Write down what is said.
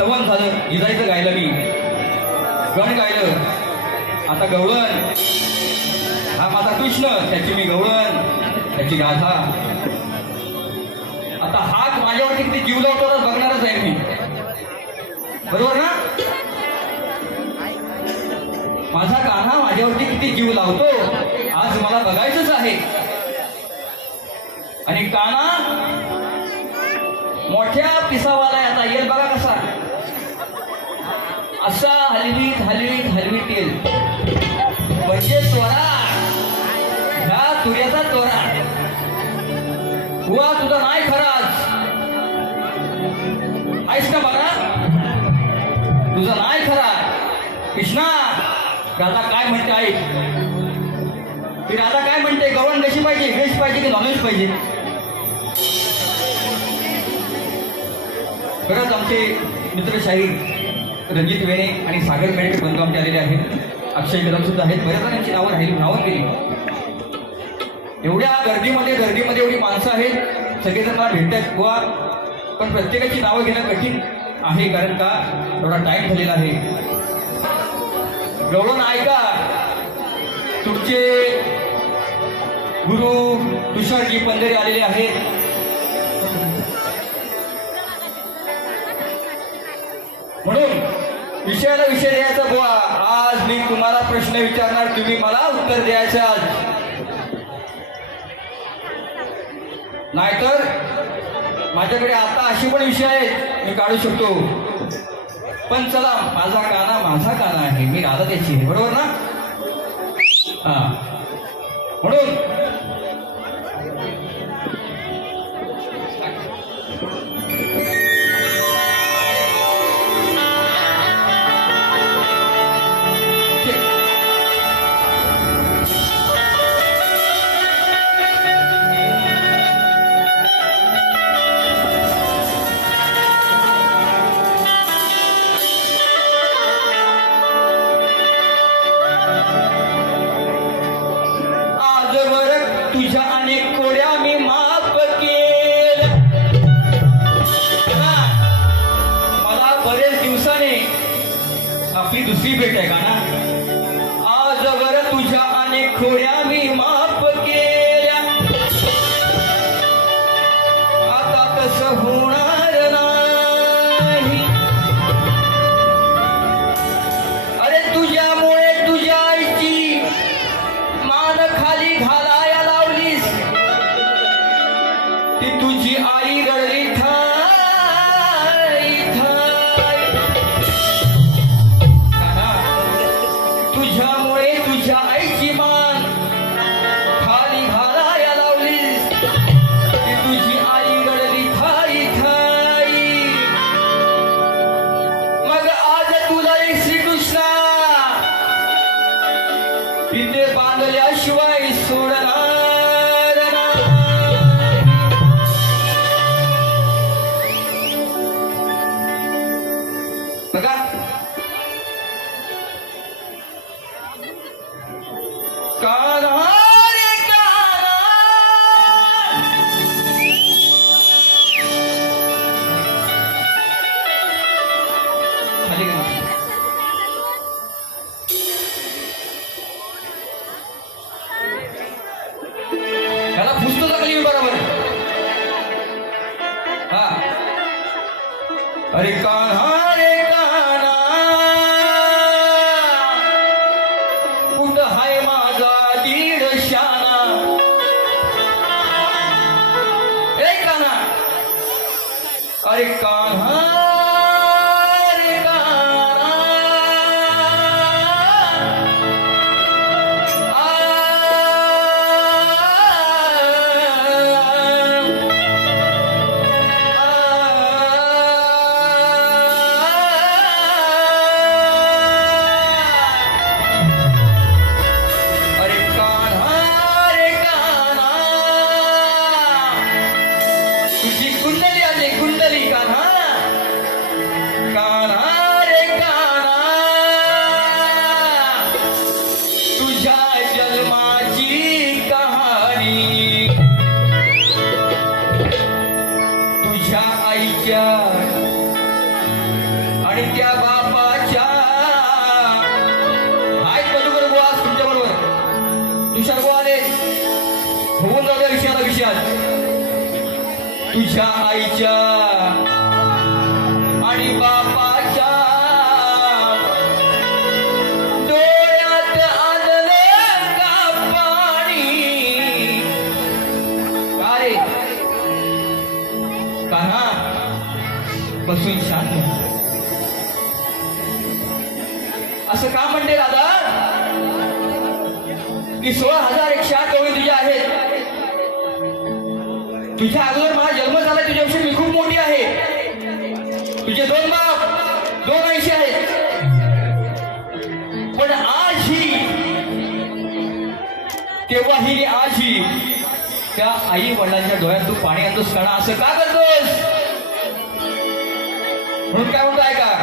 स्तवन झालं. गिजायचं गायलं मी. गण गायलं. आता गवळण. हा माझा कृष्ण. त्याची मी गवळण. त्याची गाथा आता हात माझ्यावरती किती जीव लावतो बघणारच आहे मी. बरोबर ना? माझा कान्हा माझ्यावरती किती जीव लावतो आज मला बघायचंच आहे. आणि काना मोठ्या पिसावाला आता येईल बघा कसा असा हलवीत हलवीत हलवीत येईल. म्हणजे त्वरा ह्या तुर्याचा त्वरा हुआ तुझा नाही खराच. आहेस का बघा तुझा नाही खरा. कृष्णा राधा काय म्हणते आई? ती राधा काय म्हणते? गवण कशी पाहिजे? व्हेज पाहिजे की नॉनव्हेज पाहिजे? खरंच आमचे मित्र शाहीर रणजित वेणे आणि सागर पेंट बंधू आमचे आलेले आहेत. अक्षय कदम सुद्धा आहेत. बऱ्याच जणांची नावं राहिली नावं केली. एवढ्या गर्दीमध्ये गर्दीमध्ये एवढी माणसं आहेत. सगळेजण मला भेटतात किंवा पण प्रत्येकाची नावं घेणं कठीण आहे कारण का? एवढा टाईम झालेला आहे. गवळण ऐका तुमचे गुरु तुषारजी पंधरे आलेले आहेत. म्हणून विषयाला विषय द्यायचा बुवा. आज मी तुम्हाला प्रश्न विचारणार तुम्ही मला उत्तर द्यायचं आज. नाहीतर माझ्याकडे आता अशी पण विषय आहेत मी काढू शकतो. पण चला माझा काना माझा काना आहे. मी राधा त्याची बरोबर ना? हा. म्हणून दुसरी भेट आहे का ना? आजवर तुझ्या अनेक खोड्या मी माफ केल्या. आता तसं होणार नाही. अरे तुझ्यामुळे तुझ्या आईची मान खाली घालाया लावलीस. ती तुझी आई गळली था बघा दीड शाना. रे कान्हा अरे कान्हा. तुझी कुंडली आली कुंडली काना कान्हा रे कान्हा. तुझ्या जन्माची कहाणी. तुझ्या आईच्या आणि त्या बापाच्या. आई बरोबर तुमच्या बरोबर. तुषार गोवा आले. होऊन जाऊया विषयाला विषयात. तुझ्या आईच्या. आणि बापाच्या. डोळ्यात आलं का पाणी? काय कान्हा बसून शांत. असं का म्हणते दादा? की सोळा हजार एकशे आठ डोळे तुझ्या आहेत. तुझ्या अगोदर तुझे दोन बाप दोन ऐंशी आहेत. पण आज ही तेव्हा ही आज ही त्या आई वडिलांच्या डोळ्यात तू पाणी आणतोस कणा असं का करतोस? म्हणून काय म्हणतो ऐका.